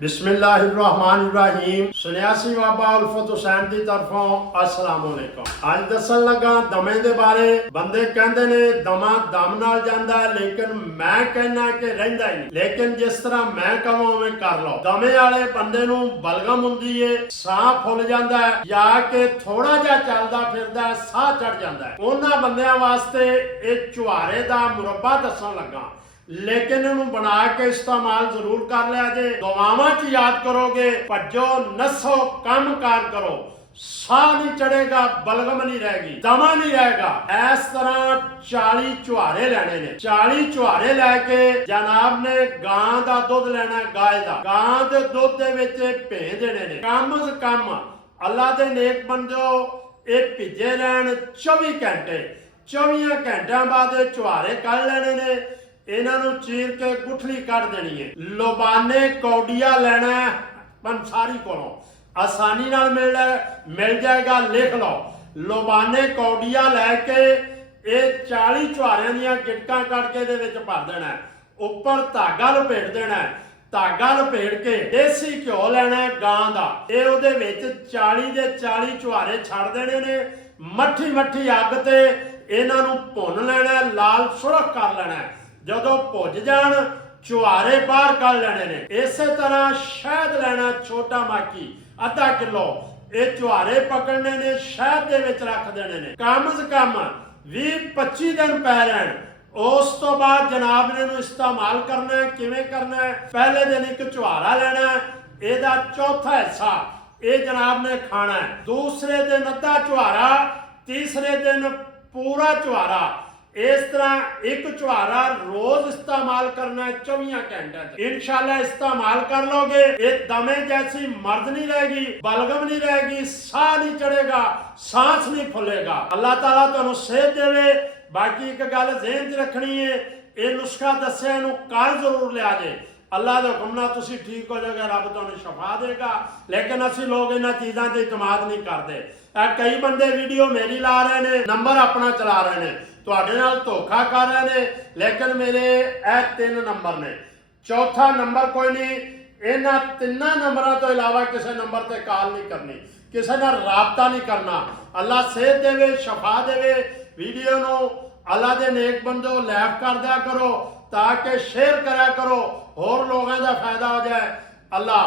बिस्मिल्लाहिर्रहमानिर्रहीम। सन्यासी बाबा उल्फत हुसैन की तरफों अस्सलाम वालेकुम। अज दसन लगा दमे दे बारे। बंदे कहते ने दमा दम नाल जांदा है, लेकिन मैं कहना कि रहिंदा ही नहीं। लेकिन जिस तरह मैं कहां उवें कर लो। दमे वाले बंदे नूं बलगम हुंदी है, साह फुल जांदा है, या कि थोड़ा जिहा चलदा फिरदा साह चढ़ जांदा है। उन्हां बंदियां वास्ते इह चुहारे दा मुरब्बा दसन लगा, लेकिन इन्होंने बना के इस्तेमाल जरूर कर लिया जे। दुआवां च याद करोगे, भजो नसो काम कार करो, साह नहीं चढ़ेगा, बलगम नहीं रहेगी, दमा नहीं रहेगा। इस तरह 40 चुहारे लेने ने। 40 चुहारे लैके जनाब ने गां दा दुध लेना, गाय दा। गां दे दुध दे विच भे देने ने। कम से कम अल्लाह दे नेक बंदो ये भिजे रहन 24 घंटे। 24 घंटिया बाद चुहारे कढ़ लेने ने। इन्हां नूं चीर के गुठली कढ़ देनी है। लोबाने कौडिया लेना है पंसारी कोलों, आसानी नाल मिल जाएगा, लिख लो। लोबाने कौडिया लैके ये 40 चुहारियां दीयां गिटकां कढ़ के दे विच भर देना है। उपर धागा लपेट देना है। धागा लपेट के देसी घ्यो लेना है गां दा। ये उहदे विच 40 दे 40 चुहारे छड़ देने ने। मट्ठी मट्ठी अग ते इन्हां नूं भुन लेना है, लाल सुरख कर लेना है। जदों भुज जाण चुहारे बाहर कर लेने ने। इस तरह शहद लेना, छोटा माकी आधा किलो। ये चुहारे पकड़ने ने, शहद दे विच रख देने ने। कम से कम 20-25 दिन पै रहन। उस तो बाद जनाब ने इन्हूं इस्तेमाल करना है। किवें करना है? पहले दिन एक चुहारा लेना है, इहदा चौथा हिस्सा ये जनाब ने खाना है। दूसरे दिन अद्धा चुहारा, तीसरे दिन पूरा चुहारा। इस तरह एक चुहारा रोज इस्तेमाल करना है 24 घंटे। इंशाल्लाह इस्तेमाल कर लोगे, ये दमे जैसी मर्द नहीं रहेगी, बलगम नहीं रहेगी, साह नहीं चढ़ेगा, सांस नहीं फुलेगा। अल्लाह ताला तुहानू सेहत देवे। बाकी एक गल ज़हन च रखनी है, ये नुस्खा दस्सिया इहनूं कर जरूर लिया जे। अल्लाह के हुक्म नाल तुसीं ठीक हो जाओगे, रब तुहानू शफा देगा। लेकिन असीं लोग इन्हां चीज़ां ते इतमाद नहीं करते। कई बंदे वीडियो मेरी ला रहे ने, नंबर अपना चला रहे ने, तुहाडे नाल धोखा कर रहे ने। लेकिन मेरे ए 3 नंबर ने, चौथा नंबर कोई नहीं। इन्हां 3 नंबरों तो इलावा किसी नंबर ते कॉल नहीं करनी, किसी नाल राबता नहीं करना। अल्लाह सेहत देवे, शफा देवे। वीडियो नूं अल्लाह दे नेक बंदो लाइक कर दिया करो, ताकि शेयर करा करो, होर लोगों का फायदा हो जाए। अल्लाह।